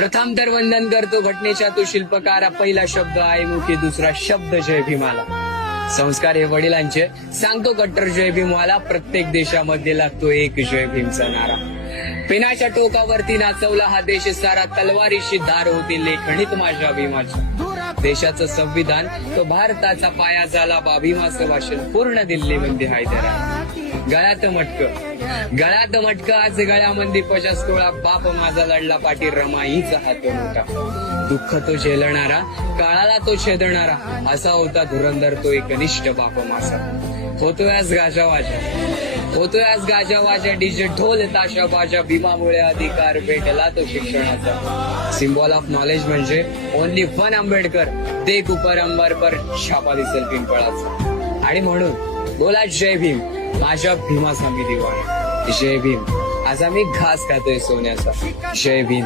प्रथम तर वंदन करतो घटनेच्या तो शिल्पकार. पहिला शब्द आहे मुखी, दुसरा शब्द जय भीमाला. संस्कार हे वडिलांचे. सांगतो कट्टर जय भीमवाला. प्रत्येक देशामध्ये लागतो एक जय भीमचा नारा. पेनाच्या टोकावरती नाचवला हा देश सारा. तलवारीशी धार होती लेखणीत माझ्या भीमाची. देशाचं संविधान तो भारताचा पाया झाला. भीमाचं भाषण पूर्ण दिल्लीमध्ये हैदरा. गळ्यात मटक आज गळ्यामध्ये पचास तोळा. बाप माझा लढला पाठी रमाईचा हात मोठा. दुःख तो झेलणारा, काळाला तो छेदणारा. असा होता धुरंधर तो एकनिष्ठ बाप माझा. होतोय आज गाजावाजा डीजे ढोल ताशा बाजा. भीमामुळे अधिकार भेटला तो शिक्षणाचा. सिम्बॉल ऑफ नॉलेज म्हणजे ओनली वन आंबेडकर. देख उपर अंबर पर छापा दिसेल पिंपळाचा. आणि म्हणून बोला जय भीम. माझ्या भीमाचा मी दिवाळी. जय भीम. आज आम्ही घास खातोय सोन्याचा. जय भीम.